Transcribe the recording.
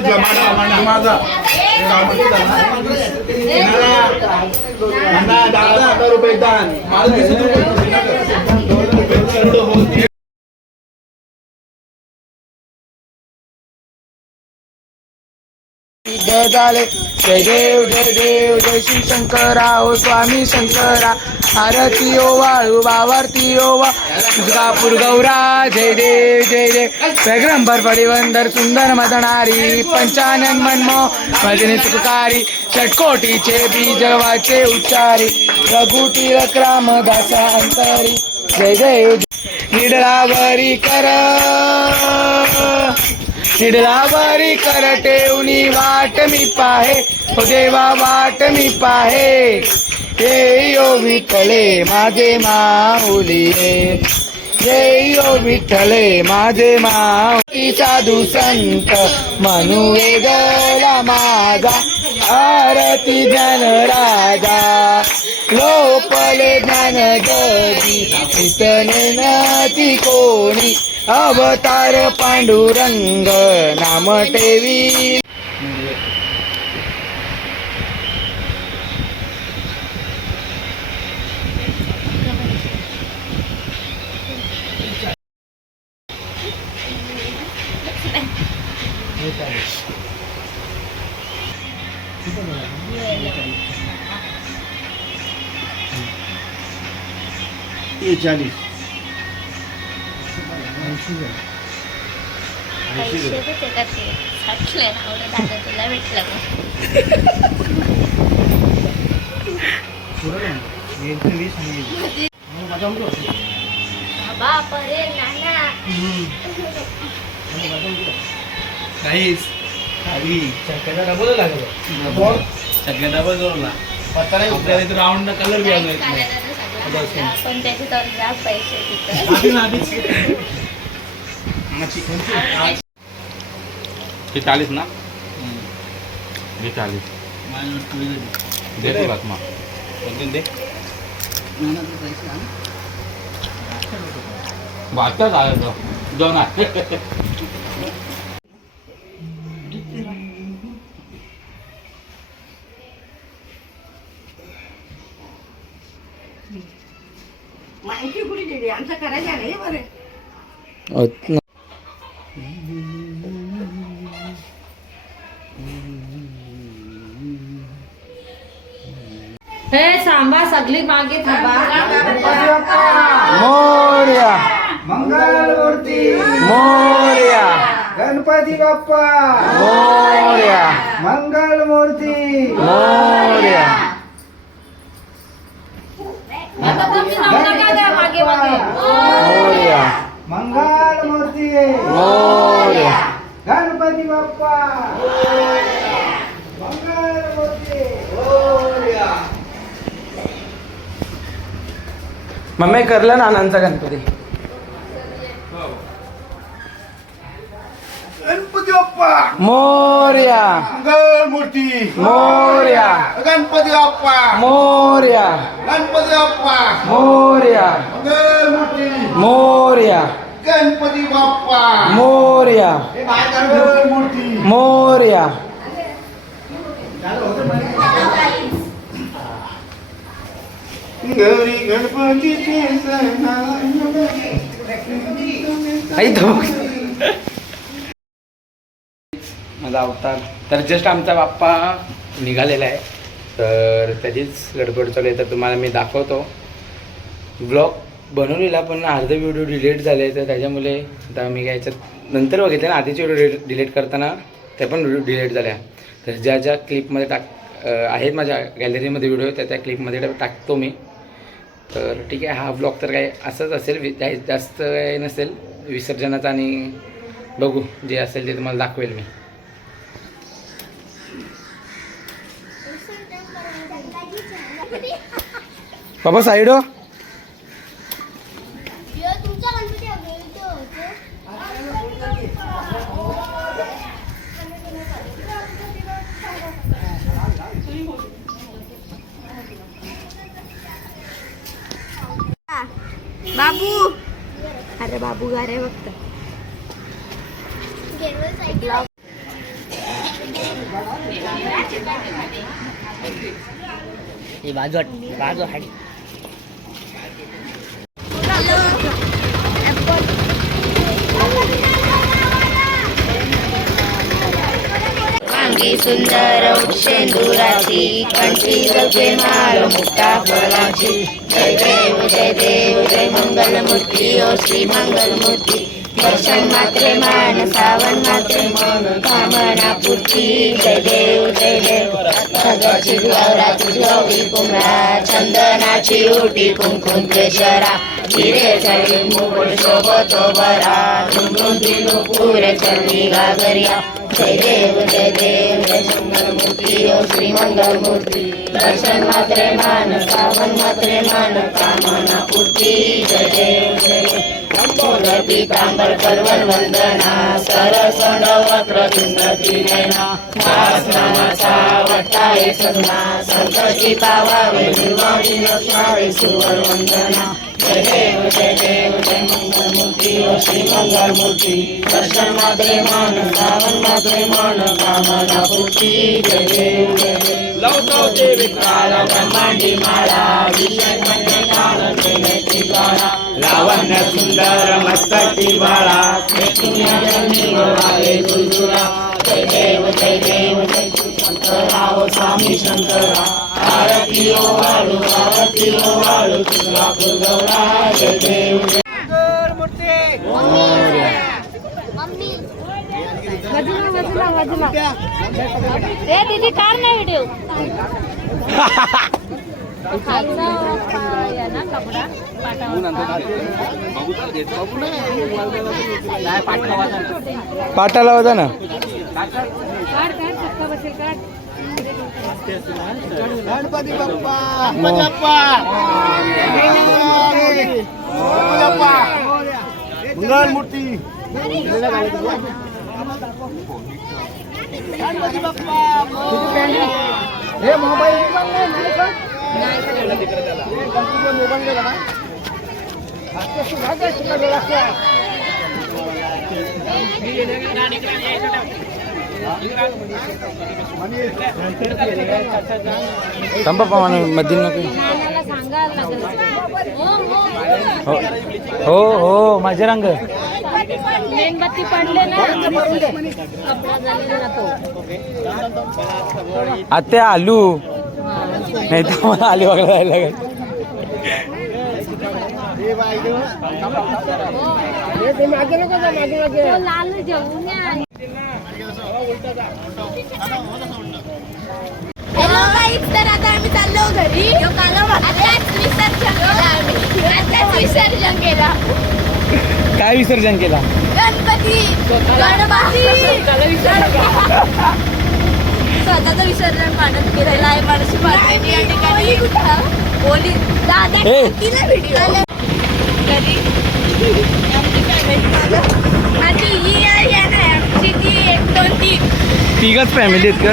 माझा दहा हजार रुपये दान. सिद्ध झाले जय देव जय देव जय श्री शंकरा ओ स्वामी शंकरा. आरती ओ वाळू बावारती ओ वा तुळजापूर गौरा जय देव जय देव. पैगंबर परिवंदर सुंदर मदनारी पंचानन मनमो भजने सुखकारी षटकोटीचे बीज वाचे उच्चारी. रघुटी रामदासा अंतरी. जय जय निडरावरी कर। निडलावरी कर टेवणी वाट मी पाहे. हो देवा वाट मी पाहे. हे यो विठले माझे माऊली ये यो विठ्ठले माझे माऊली साधू संत म्हणू गला माझा. आरती जन राजा लोपले ज्ञान गदी इतने नती कोणी. अवतार पांडुरंग नाम ठेवी. चालीस. ऐंशी तर तुला भेटलं चक्क्याचा डबल लागलो चक्क्या डबल जोडला आपल्याला इथे राऊंड कलर बी आला पण त्याचे पैसे चालीस ना? हे चालीस दे तुला मग. दे. वाटत आलं आहे माहिती कुठे दिली आमचं करायचं नाही बरं. सांबा सगळी मागे थांबा मोर्या मंगलमूर्ती मोर्या गणपती बाप्पा मोर्या मंगलमूर्ती मोर्या आता तुम्ही थांबू नका त्या मागे मागे मोर्या मंगलमूर्ती मोर्या गणपती बाप्पा मंगलमूर्ती मम्मी करलं नानांचा गणपती. गणपती बाप्पा. मोर्या. मंगलमूर्ती मोर्या. गणपती बाप्पा. मोर्या. गणपती बाप्पा. मोर्या. मंगलमूर्ती मोर्या. गणपती बाप्पा. मोर्या. मंगलमूर्ती मोर्या. गौरी गणपतीचे तो माझा अवतार. तर जस्ट आमचा बाप्पा निघालेला आहे. तर त्याचीच गडबड चालू आहे. तर तुम्हाला मी दाखवतो. ब्लॉग बनवलेला पण अर्धे व्हिडिओ डिलीट झाले तर त्याच्यामुळे आता मी काय याच्यात नंतर बघितले ना आधीचे व्हिडिओ डिलीट करताना त्या पण व्हिडिओ डिलीट झाल्या. तर ज्या ज्या क्लिपमध्ये टाक आहेत माझ्या गॅलरीमध्ये व्हिडिओ त्या त्या क्लिपमध्ये टाकतो मी. तर ठीक आहे हा ब्लॉग तर काय असंच असेल जास्त काही नसेल विसर्जनाचा आणि बघू जे असेल ते तुम्हाला दाखवेल मी. बाबा साईड बाबू. अरे बाबू गारे बघत बाजू बाजू हॅलो. वांगी सुंदर शेंदुराची कंठी जगे माळ मुक्ता फळाची जय देव जय देव जय मंगल मूर्ती ओ श्री मंगल मूर्ती दर्शन मात्रे मान सावन मात्रे मन कामना पूर्ती जय देव जय देव. सगळ्याची गौराची तुझी कुमरा चंदनाची उटी कुंकुम केशरा हिरे चढी मुकुट शोभतो बरा झुमून दिनू पुरे चढली गागरिया. जय देव जय देव जय शंकर मूर्ती ओ श्री मूर्ती दर्शन मात्रे मान सावन मात्रे मान कामना पूर्ती जय देव. पीतांबर पर्वन वंदना सरसंड वक्र तुंगती नैना वासनाचा वट्टाळे सदना संकटी पावावे निर्वाणी नसावे सुवर वंदना जय देव जय देव जय मंगल मूर्ती ओ श्री मंगल मूर्ती दर्शन मात्रे मान सावन मात्रे मान कामना पूर्ती जय देव जय देव लवतो ते काल। ब्रह्मांडी माळा विषय म्हणजे काल ठिकाणा लावण्य सुंदर मस्तकी बाळा. जय देव जय देव जय शंकरा ओ स्वामी शंकरा आरती ओ वाळू आरती ओ वाळू तुझा कुलगौरा जय देव जय ए दीदी कार ना व्हिडिओ. ना कपडा पाटाला होता ना. गणपती बाप्पा. मूर्ती गणपती बाप्पा. हे मोबाईल मोबाईल गेला ना संप प्रमाणे मधील नको हो हो माझे रंग. मेणबत्ती पडले ना. आत्या आलू. नाही तर मला आलू बघायला जायला लागेल. तर आता आम्ही चाललो घरी. विसर्जन केलं काय विसर्जन केला? गणपती. गणपती. स्वतःचं विसर्जन पाण्यात केलेलं आहे माणशी तिघच फॅमिली आहेत का?